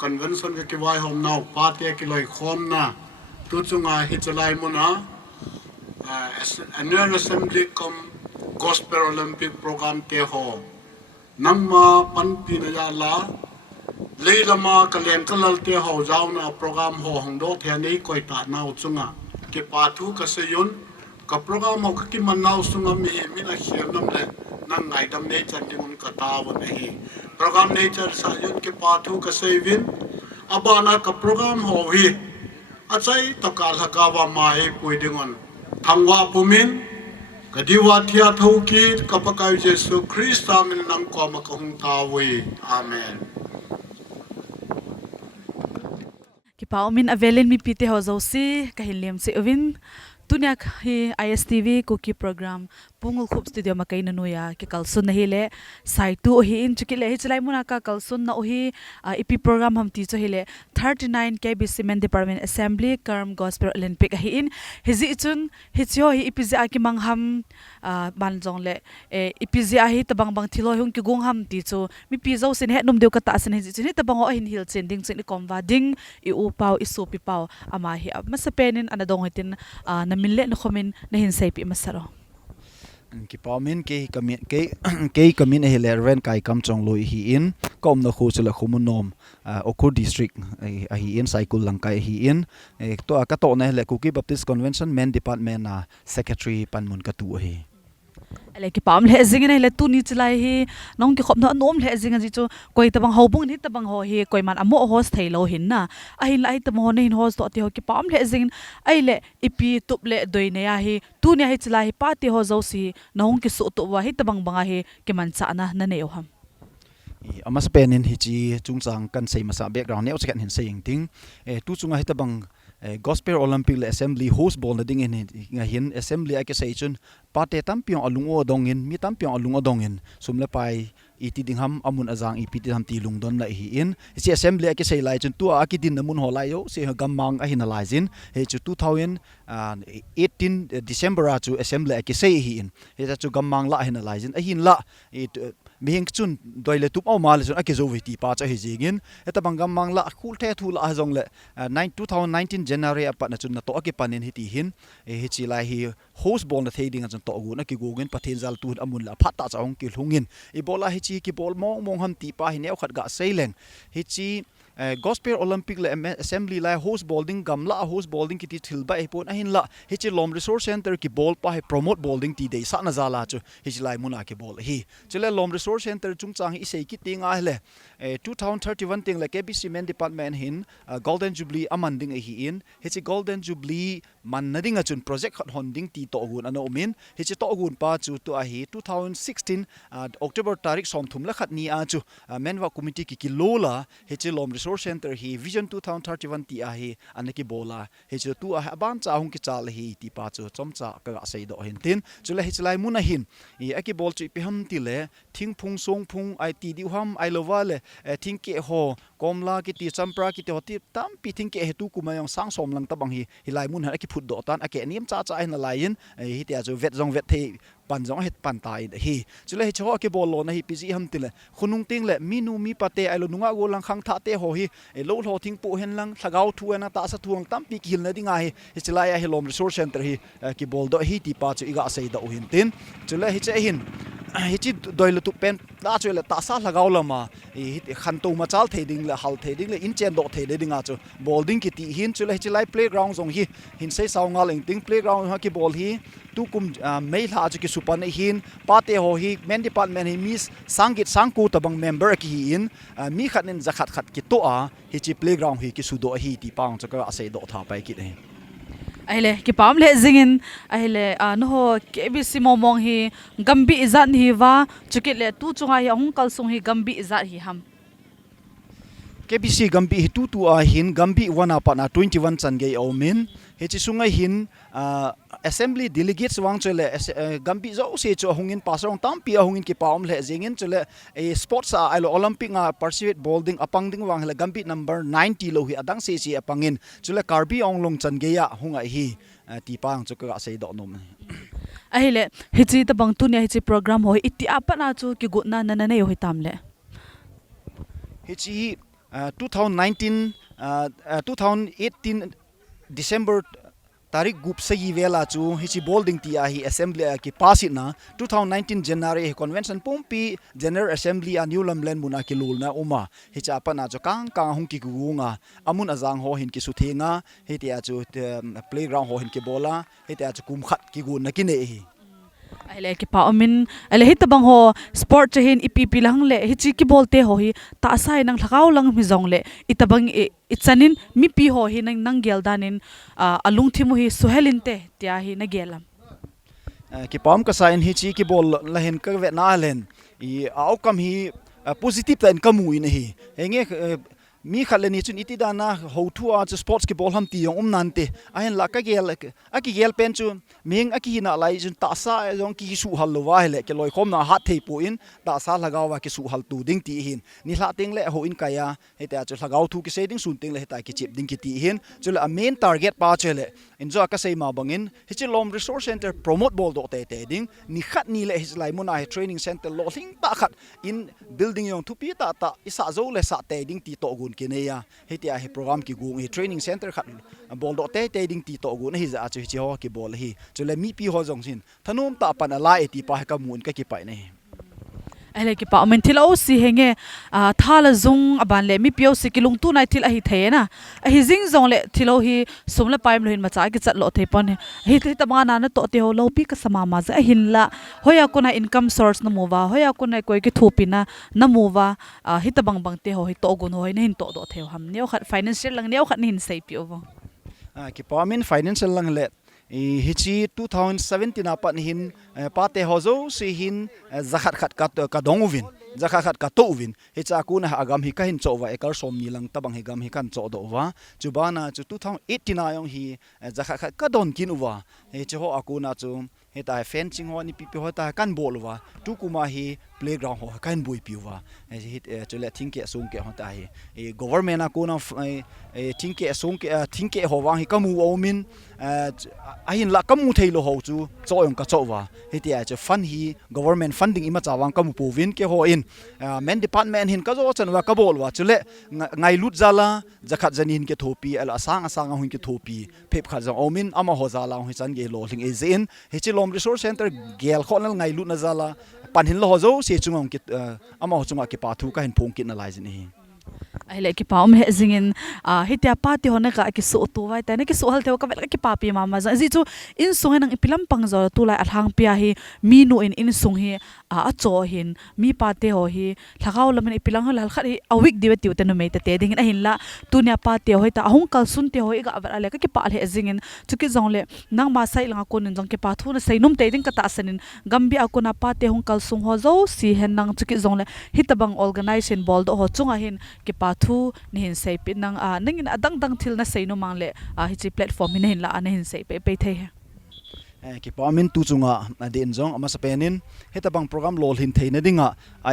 คอนเวนชั่นกิไวหอมนะปาเตียกิลอยคอมนะตุจุงาฮิจไลมุนะannual assembly com gospel olympic program te ho nangma panpi na ya la leilama kalen kalal te ho jauna program ho hongdo the nei koi ta nau chunga ke pathu ka seyun ka program ho ki man nau sunga mi mi na hiam nam le nang ngai dam nei chan ding ka ta wa nei program nei char sa yun ke pathu ka sevin abana ka program ho hi achai takal hakawa mai puidingon thangwa pumin kadiwa thia thoki kapakai jesu christa min nang ko makahung tawi amen ki paumin avelin mi pite ho zosi kahiliam se ovin tunyak hi ISTV cookie program pungul khup studio makai nanuya ki kalsun na hile saitu hi in chukile hi chlai muna ka kalsun na ohi EP program ham ti chhile 39 KBC Men Department Assembly Karm Gospel Olympic hi in hizi chung hi chho hi EPZ ki mangham banjong le EPZ hi tabang bang thilo hung ki gung ham ti chu mi pi zo sin he num deu ka ta sin hi chu ni tabang o hin hil chen ding chen kom wa ding I u pau I su pi pau ama hi masapenin anadong hitin na minle no khomin na hin sai pi masaro ki paumin ke kamin he le ren kai kam chong loi hi in kom na khu chula khumunom okur district hi in cycle lang kai hi in to ka to na le Cookie Baptist Convention Men Department na secretary panmun ka tu hi ale ki pam le zingin le tu ni chlai hi nong ki khop na nom le zinga ji chu koi tabang hobung ni tabang ho hi koi man amo host thailo hin na a hin lai tam ho ne hin host to ti ho ki pam le zingin ai le ipi tup le doi ne ya hi tu ni hi chlai hi pa ti ho zo si nong ki su to wa hi tabang banga hi ki man cha na na ne ham amas penin hi chi chungchang kan sei masa background ne ochkan hin saying ting tu chunga hi tabang Gospel Olympic Assembly host ball na ding in hin assembly ake sei chun pate tampion alungo dongin mi tampion alungo dongin sumle pai iti dingham amun azang ipiti ham ti lungdon la hi in si assembly ake sei lai chun tu akidin namun holai yo se gamang a hin alaizin he chu 2018 December chu assembly ake sei hi in he chu gamang la hin alaizin a hin la mihing chun doile tup au mal chun ake zo viti pa cha hi jingin eta bangam mangla khul the thul a jong le 2019 January apa na chun na to ake panin hiti hin hi chi lai hi host ball na thading chun to gu na ki gogen pathen zal tu amun la phata chaung ki hlungin I bola hi chi ki bol mong ham ti pa hi ne khat ga seileng hi chi Gospel Olympic le assembly la host bowling gamla host bowling ki ti thilba e pon ahin la hi chi lom resource center ki ball pa he promote bowling ti dei sa na zala chu hi chi lai muna ki ball hi chile lom resource center chungchang I sei ki tinga hele 2031 ting la KBC Men Department hin Golden Jubilee amanding hi in hi chi Golden Jubilee man na dinga chun project khat honding ti to gun ano min hi chi to gun pa chu to a hi 2016 October tarik som thum la khat ni a chu menwa committee ki lola hi chi lom resource center hi vision 2031 ti a hi anaki bola hi chu tu a ban cha hung ki chal hi ti pa chu chom cha ka sei do hin tin chu la hi chlai mun a hin i aki bol chu pe ham ti le thing phung song phung ai ti di ham ai lova le thing ke ho komla ki ti champra ki ti hoti tam pi thing ke he tu kuma yong sang som lang tabang hi hilai mun ha ki phut do tan ake niam cha cha na lain hi ti a chu vet jong vet the pan jong het pan tai hi chule hi cho ke bol lo na hi pg ham tile khunung ting le minu mi pate ai lo nunga go lang khang tha te ho hi e lo lo thing pu hen lang thagau thu na ta sa thuang tam pi ki hil na dinga hi chila ya hi lom resource center hi ki bol do hi ti pa chu iga sei da hin tin chule hi che hin hi chi doile tu pen da chule ta sa lagaw lama hi khan to ma chal theding le hal theding le in chen do thede dinga chu bowling ki ti hin chule hi chilai playground zong hi hin sei saw nga leng ting playground ha ki ball hi tu kum mail ha chu ki supan hin pate ho hi men department hi miss sangit sangku tabang member ki in mi khanin zakhat khat ki to a hi chi playground hi ki su do hi ti pang chu ka sei do tha pai ki ne aile ki pam le zingin aile no ho KBC momong hi gambi izat hi wa chukit le tu chunga hi hung kal sung hi gambi izat hi ham KBC gambi hi tu a hin gambi wana pa na 21 chan ge omin he chi sunga hin assembly delegates wang chole gambi zo se cho hungin pasong tampi a hungin ki paum le jingin chole e sports a ilo olympic a participate bowling apang ding wang le gambi number 90 lo hi adang se si apangin chole karbi ong long chan ge ya hunga hi ti pang chaka sei do nom aile hichi ta bang tu ne hichi program ho iti apana chu ki gutna na ne ho tam le hichi 2019 2018 December tarik gup sagi vela chu hichi bowling ti a hi assembly ki pass it na 2019 January convention pompi general assembly a new lamland muna ki lulna uma hicha pa na chu kang hung ki gunga amun azang ho hin ki su thenga heti a chu playground ho hin ki bola heti a chu kum khat ki gun na ki ne hi aile ki pa amin ale hit bang ho sport chahin ipp lang le hichi ki bolte ho hi ta sai nang thakaw lang mi jong le itabang itsanin mi pi ho hi nang gel danin alung thimu hi suhelin te tia hi na gelam ki pam ka sain hichi ki bol la hen ka ve na len I outcome hi positive tan kamu in hi henge mi khaleni chun iti dana ho thua chu sports ki bol ham ti yong nante ahen la ka gel aki gel pen chu meng aki na lai chun ta sa jong ki su hal lo wa hele ke loi khom na hat thei pu in ta sa lagawa ki su hal tu ding ti hin ni hla ting le ho in kaya heta chu lagaw thu ki setting sun ting le heta ki chip ding ki ti hin chu a main target pa chele enjo ka sei ma bangin hichi lom resource center promote bol do te te ding ni khat ni le his lai mona training center lo hing ta khat in building yong thu pi ta isa zo le sa te ding ti to kineya hetia he program ki gung he training center khat bol do te ding ti to gun hi za chu chi ho ki bol hi chule mi pi ho jong sin thanum ta pan ala e ti pa ka mun ka ki pai nei ale ki pa men thila o si henge thala zung aban le mi pio si kilung tu nai thil a hi thena a hi jing zong le thilo hi somla paim lo hin macha ki chat lo thei pon hi te tama na na to te ho lo pi ka sama ma za hin la hoya kuna income source na mova hoya kuna koi ki thupina na mova hi ta bang te ho hi to gun ho hin to do theu ham neu khat financial lang neu khat hin sei pi ovo ki pa min financial lang le hichi 2017 apan hin pate hozo si hin zakhat khat ka donguvin zakhat khat ka tovin hicha kuna agam hi ka hin chowa ekar som ni lang tabang hi gam hi kan cho do wa chubana chu 2018 ayong hi zakhat khat ka don kin uwa he cho akuna chu heta fencing ho ni pipi hota kan bol wa tu kuma hi playground ho kan boi piwa hit chule thinke sung ke hota hi government akuna thinke sung ke thinke ho wang hi kamu omin ahin la kamu thailo ho chu choyong ka chowa hetia che fund hi government funding ima chawang kamu povin ke ho in men department hin ka zo chanwa ka bol wa chule ngai lut zala zakhat janin ke thopi ala asang hun ke thopi phep kha za omin ama ho zala hi chan ge lo ling e zen hechi lom resource center gel khonal ngai lut na zala pan hin lo zo se chungong ki ama ho chunga ki pa thu ka hin phung ki na lai jin hi ai le ki pa om he zingin hitia party hone ka ki so tu vai ta ne ki so hal theu ka vel ki pa pi mama ji chu in sung nang ipilam pang zo tu lai athang pia hi mi nu in sung hi a cho hin mi pa te ho hi thakau lamen ipilang hal khat hi awik diwe tiu te no me te ding a hin la tu nya pa te hoi ta ahung kal sun te hoi ga avar ale ka ki pa le zingin chu ki zong le nang ma sai langa kon jong ki pa thu na sai num te ding ka ta sanin gambi akuna pa te hung kal sung ho zo si hen nang chu ki zong le hitabang organization bol do ho chunga hin ki pa thu ni hin sei pin nang nangin adang dang thil na sei no mang le hi chi platform hin hin la an hin sei pe thei ki pamin tu chunga adin jong ama sapenin hetabang program lol hin theina dinga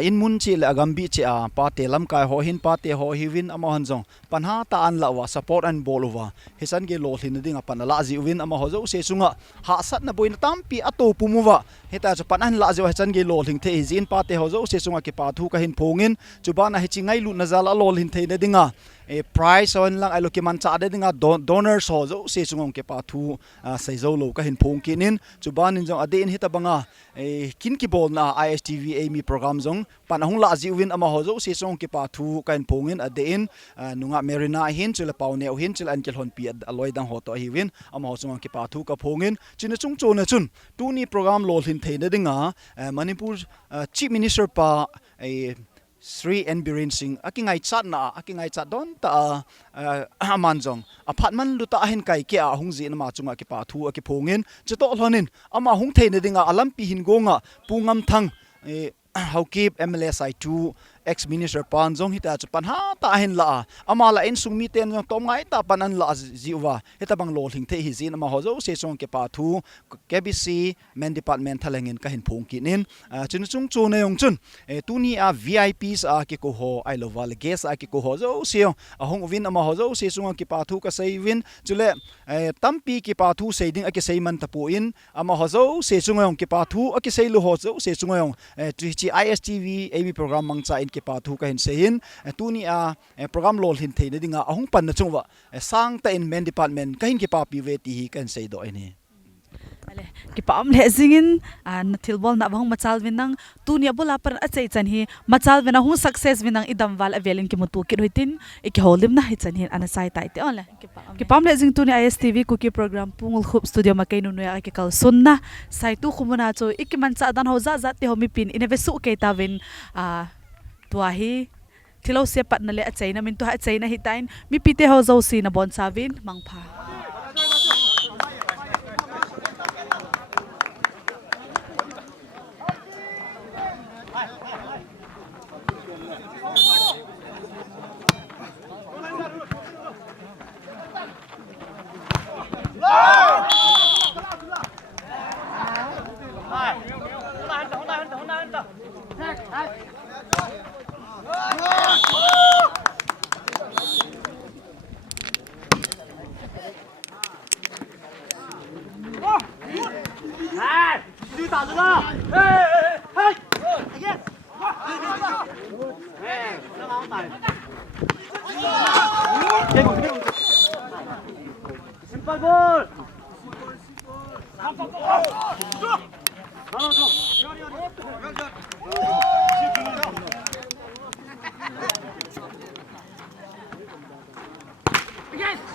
in mun chi le agambi chi pa te lam kai ho hin pa te ho hi win ama han jong panha ta an la wa support and bolova hisan ge lol hin dinga panala ji win ama ho zo se chunga ha sat na boin tampi ato pumuwa heta chu panan la jo hisan ge lol hin the jin pa te ho zo se chunga ki pa thu ka hin phongin chubana hi chingai lu nazala lol hin theina dinga a price on lang alo ki man cha de dinga donors ho zo se chungong ke pa thu sai zo lo ka hin phong kinin chuban in jong ade in hita banga kin ki bol na ISTV Amy program jong panahung la ji win ama ho zo se chungong ke pa thu ka hin phongin ade in nunga merina hin chula pawneu hin chul an kel hon pi aloi dang ho to hi win ama ho chungong ke pa thu ka phongin chin chung chona chun tu ni program lol hin theina dinga Manipur chief minister pa Sri N Biren Singh akingai chat na akingai chat don ta amanjong aphatman luta hin kai ke a hungji na ma chunga ki pa thu ki phongin cheto hlonin ama hung theina dinga alam pi hin gonga pungam thang haukip MLSI2 ex minister panjong hita chupan ha ta hin la amala in sungmi ten jong tom ngai ta panan la jiwa heta bang lol hing the hi jin ama hozo se chong ke pa thu KBC men department thalengin ka hin phong kinin chun chung chu na yong chun tu ni a VIPs a ki ko ho I love all guest a ki ko hozo se a hong win ama hozo se chung ki pa thu ka sei win chule tampi ki pa thu sei ding a ki sei man tapu in ama hozo se chung yong ki pa thu a ki sei lu hozo se chung yong chi ISTV AB program mang cha in ki pa thu ka hin sein tu ni a program lol hin theina dinga ahung pan na chungwa sang ta in men department ka hin ki pa pi ve ti hi kan sei do ani ale ki pam le zingin an thilbol na bang machal winang tu ni bula par a chei chan hi machal wina hu success winang idam wal avelin ki mutu ki roitin ik holim na hi chan hin ana sai tai te on le ki pam le zing tu ni ISTV cookie program pungul khup studio ma kainu no ya ki kal sunna sai tu khumuna cho ik man cha dan ho za za te ho mi pin ine ve su ke ta win tua hi thilo se pat na le a chaina min to ha chaina hi tain mi pite ho zo si na bon savin mangpha Yes!